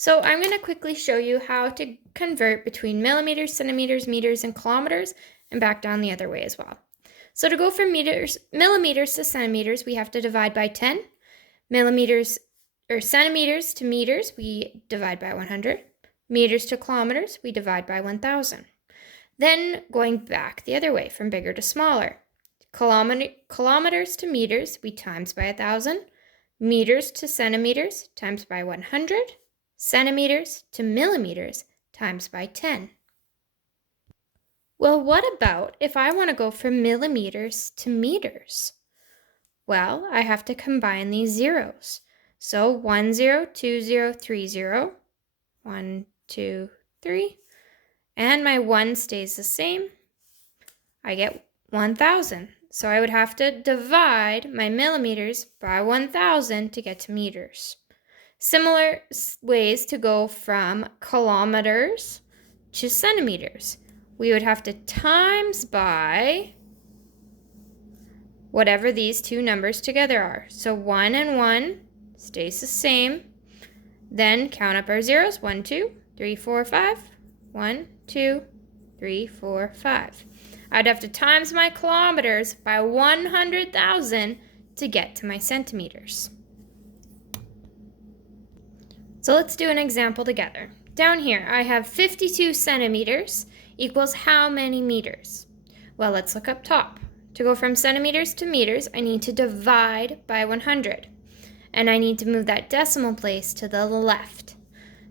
So I'm going to quickly show you how to convert between millimeters, centimeters, meters, and kilometers, and back down the other way as well. So to go from millimeters to centimeters, we have to divide by 10. Millimeters or centimeters to meters, we divide by 100. Meters to kilometers, we divide by 1,000. Then going back the other way from bigger to smaller. Kilometers to meters, we times by 1,000. Meters to centimeters times by 100. Centimeters to millimeters times by 10. Well, what about if I want to go from millimeters to meters? Well, I have to combine these zeros. So 1, 0, 2, 0, 3, 0. 1, 2, 3. And my 1 stays the same. I get 1,000. So I would have to divide my millimeters by 1,000 to get to meters. Similar ways to go from kilometers to centimeters. We would have to times by whatever these two numbers together are. So 1 and 1 stays the same. Then count up our zeros. 1, 2, 3, 4, 5. 1, 2, 3, 4, 5. I'd have to times my kilometers by 100,000 to get to my centimeters. So let's do an example together. Down here, I have 52 centimeters equals how many meters? Well, let's look up top. To go from centimeters to meters, I need to divide by 100. And I need to move that decimal place to the left.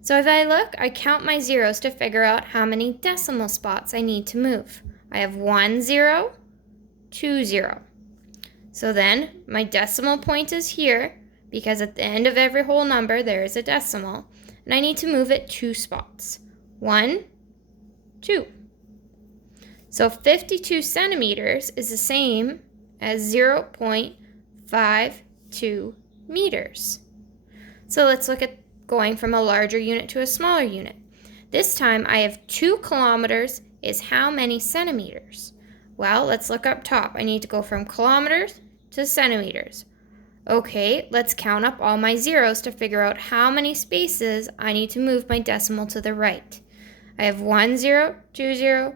So if I look, I count my zeros to figure out how many decimal spots I need to move. I have 1, 0, 2, 0. So then my decimal point is here, because at the end of every whole number there is a decimal, and I need to move it 2 spots. 1, 2. So 52 centimeters is the same as 0.52 meters. So let's look at going from a larger unit to a smaller unit. This time I have 2 kilometers is how many centimeters? Well, let's look up top. I need to go from kilometers to centimeters. Okay, let's count up all my zeros to figure out how many spaces I need to move my decimal to the right. I have 1, 0, 2, 0,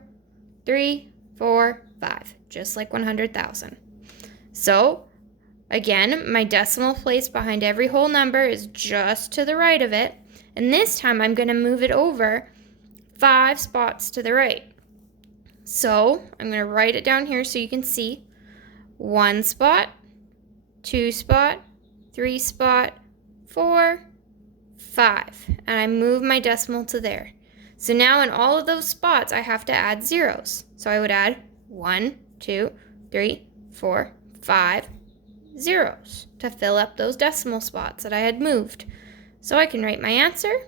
3, 4, 5, just like 100,000. So, again, my decimal place behind every whole number is just to the right of it. And this time I'm going to move it over 5 spots to the right. So, I'm going to write it down here so you can see. 1 spot, 2 spot, 3 spot, 4, 5. And I move my decimal to there. So now in all of those spots, I have to add zeros. So I would add 1, 2, 3, 4, 5 zeros to fill up those decimal spots that I had moved. So I can write my answer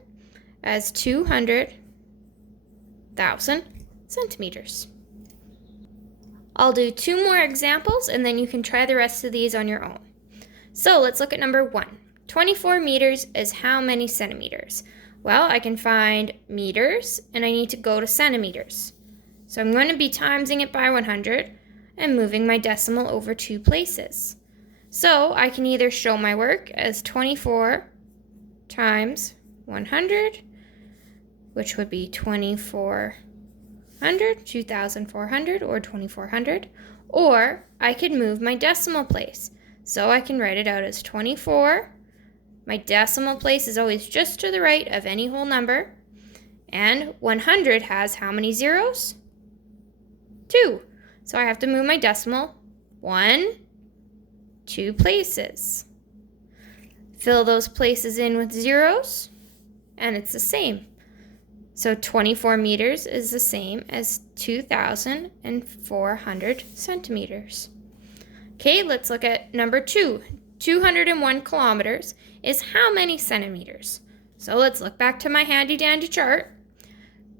as 200,000 centimeters. I'll do 2 more examples and then you can try the rest of these on your own. So let's look at number 1. 24 meters is how many centimeters? Well, I can find meters and I need to go to centimeters. So I'm going to be timesing it by 100 and moving my decimal over 2 places. So I can either show my work as 24 times 100, which would be 2,400, 2,400, or 2,400, or I could move my decimal place. So I can write it out as 24. My decimal place is always just to the right of any whole number. And 100 has how many zeros? 2. So I have to move my decimal 1, 2 places. Fill those places in with zeros, and it's the same. So 24 meters is the same as 2,400 centimeters. Okay, let's look at number 2. 201 kilometers is how many centimeters? So let's look back to my handy dandy chart.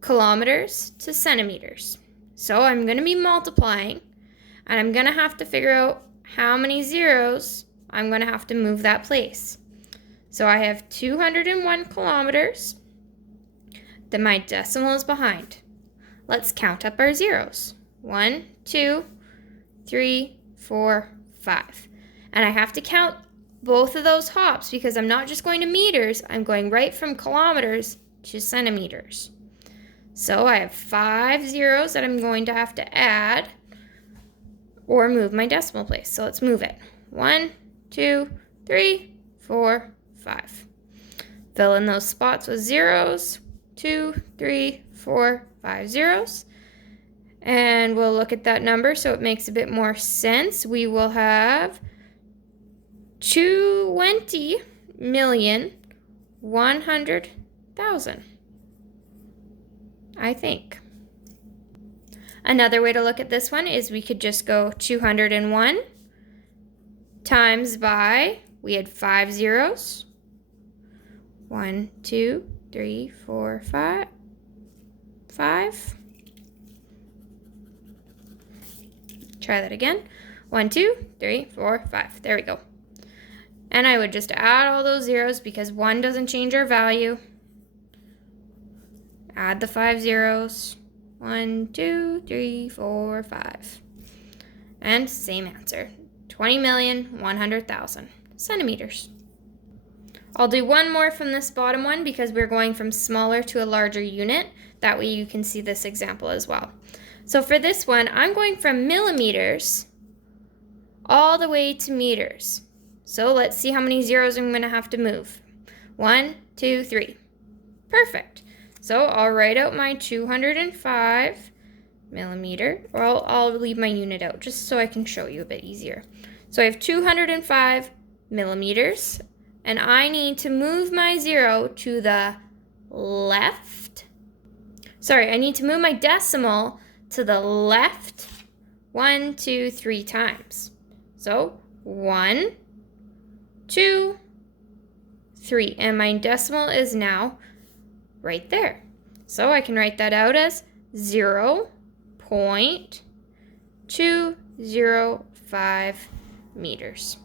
Kilometers to centimeters. So I'm going to be multiplying, and I'm going to have to figure out how many zeros I'm going to have to move that place. So I have 201 kilometers. Then my decimal is behind. Let's count up our zeros. 1, 2, 3, 4, 5. And I have to count both of those hops because I'm not just going to meters, I'm going right from kilometers to centimeters. So I have 5 zeros that I'm going to have to add or move my decimal place. So let's move it. 1, 2, 3, 4, 5. Fill in those spots with zeros. 2, 3, 4, 5 zeros. And we'll look at that number so it makes a bit more sense. We will have 20,100,000, I think. Another way to look at this one is we could just go 201 times by, we had 5 zeros. 1, 2, 3, 4, 5. 5. Try that again. 1, 2, 3, 4, 5. There we go. And I would just add all those zeros because 1 doesn't change our value. Add the 5 zeros. 1, 2, 3, 4, 5. And same answer. 20,100,000 centimeters. I'll do one more from this bottom one because we're going from smaller to a larger unit. That way you can see this example as well. So for this one, I'm going from millimeters all the way to meters. So let's see how many zeros I'm going to have to move. 1, 2, 3. Perfect. So I'll write out my 205 millimeter, or I'll leave my unit out just so I can show you a bit easier. So I have 205 millimeters, and I need to move my 0 to the left. Sorry, I need to move my decimal to the left 1, 2, 3 times. So 1, 2, 3, and my decimal is now right there. So I can write that out as 0.205 meters.